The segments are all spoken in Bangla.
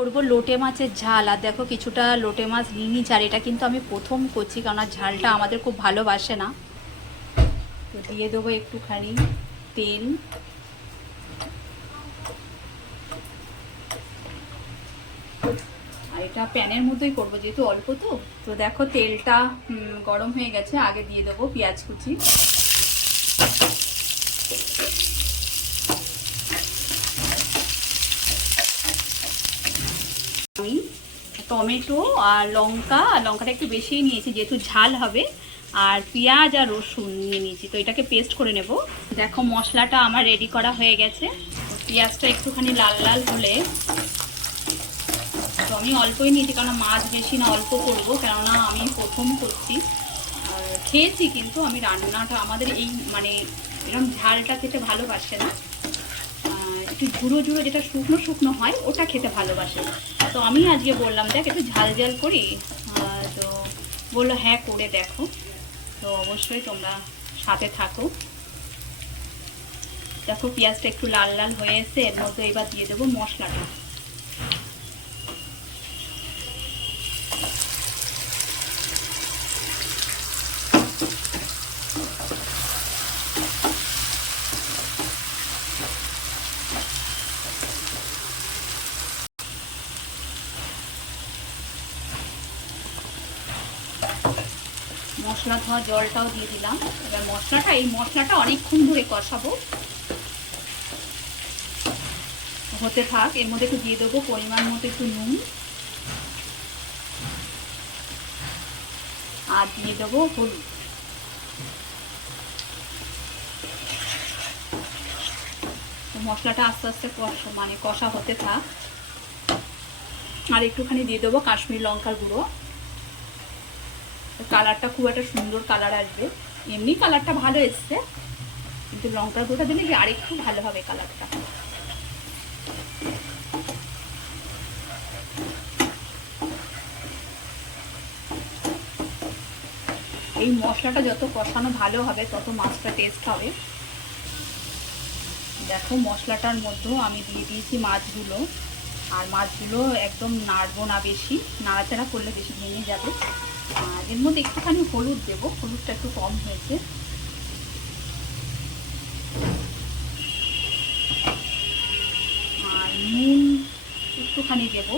করব লোটে মাছের ঝাল। আর দেখো কিছুটা লোটে মাছ নিয়ে নিয়েছি আর এটা কিন্তু আমি প্রথম করছি, কারণ ঝালটা আমাদের খুব ভালোবাসে না। তো দিয়ে দেবো একটুখানি তেল। আর এটা প্যানের মধ্যেই করব, যেহেতু অল্প তো। তো দেখো তেলটা গরম হয়ে গেছে, আগে দিয়ে দেবো পেঁয়াজ কুচি আমি টমেটো আর লঙ্কা, আর লঙ্কাটা একটু বেশিই নিয়েছি, যেহেতু ঝাল হবে। আর পেঁয়াজ আর রসুন নিয়ে নিয়েছি, তো এটাকে পেস্ট করে নেব। দেখো মশলাটা আমার রেডি করা হয়ে গেছে। পেঁয়াজটা একটুখানি লাল লাল হলে, তো আমি অল্পই নিয়েছি কারণ মাছ বেশি না, অল্প করব, কেননা আমি প্রথম করছি। খেয়েছি, কিন্তু আমি রান্নাটা, আমাদের এই মানে এরকম ঝালটা খেতে ভালোবাসে না। একটু ঝুড়ো ঝুড়ো যেটা শুকনো শুকনো হয়, ওটা খেতে ভালোবাসে। তো আমি আজকে বললাম, দেখ, একটু ঝাল ঝাল করি। তো বলল হ্যাঁ করে দেখো। তো অবশ্যই তোমরা সাথে থাকো। দেখো, পেঁয়াজটা একটু লাল লাল হয়ে এসে এর মধ্যে এবার দিয়ে দেবো মশলাটা। মশলা ধোয়া জলটাও দিয়ে দিলাম। এবার মশলাটা, এই মশলাটা অনেকক্ষণ ধরে কষাবো। হতে থাক, এর মধ্যে একটু দিয়ে দেবো পরিমাণ মতো একটু নুন। আর দিয়ে দেবো হলুদ। মশলাটা আস্তে আস্তে কষা মানে কষা হতে থাক। আর একটুখানি দিয়ে দেবো কাশ্মীর লঙ্কার গুঁড়ো। কালারটা খুব একটা সুন্দর কালার আসবে। এমনি কালারটা ভালো এসছে, কিন্তু লঙ্কার গুঁড়োটা দিলে কি আরেকটু ভালো হবে কালারটা। এই মশলাটা যত কষানো ভালো হবে, তত মাছটা টেস্ট হবে। দেখো মশলাটার মধ্যেও আমি দিয়ে দিয়েছি মাছগুলো। আর মাছগুলো একদম নাড়বো না বেশি, নাড়াচাড়া করলে বেশি ভেঙে যাবে। এর মধ্যে একটুখানি হলুদ দেবো, হলুদটা একটু কম হয়েছে। আর নুন একটুখানি দেবো,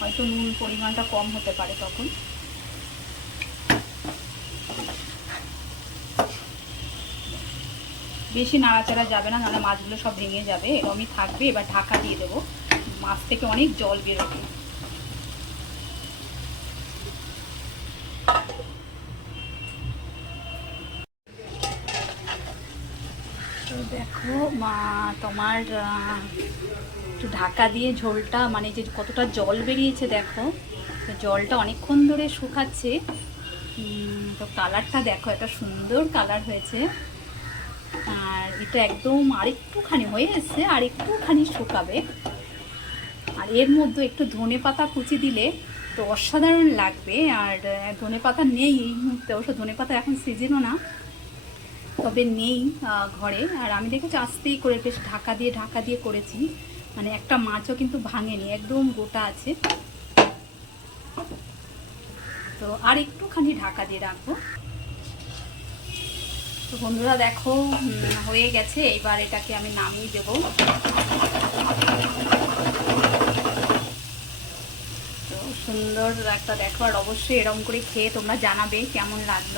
হয়তো নুন পরিমাণটা কম হতে পারে তখন। বেশি নাড়াচাড়া যাবে না, নাহলে মাছগুলো সব ভেঙে যাবে। এরকমই থাকবে, এবার ঢাকা দিয়ে দেবো। মাছ থেকে অনেক জল বেরোবে দেখো, মা, তোমার একটু ঢাকা দিয়ে ঝোলটা মানে যে কতটা জল বেরিয়েছে দেখো জলটা অনেকক্ষণ ধরে শুকাচ্ছে। তো কালারটা দেখো, একটা সুন্দর কালার হয়েছে। আর এটা একদম আরেকটুখানি হয়ে এসছে আর একটুখানি শুকাবে। আর এর মধ্যে একটু ধনে পাতা কুচি দিলে তো অসাধারণ লাগবে, আর ধনে পাতা নেই এই মুহূর্তে, অবশ্য ধনে পাতা এখন সিজনও না, তবে নেই ঘরে। আর আমি দেখেছি আস্তেই করে বেশ ঢাকা দিয়ে ঢাকা দিয়ে করেছি। মানে একটা মাছও কিন্তু ভাঙেনি, একদম গোটা আছে। তো আর একটুখানি ঢাকা দিয়ে রাখব। তো বন্ধুরা দেখো হয়ে গেছে এইবার এটাকে আমি নামিয়ে দেব তো সুন্দর একটা দেখো আর অবশ্যই এরকম করে খেয়ে তোমরা জানাবে কেমন লাগল।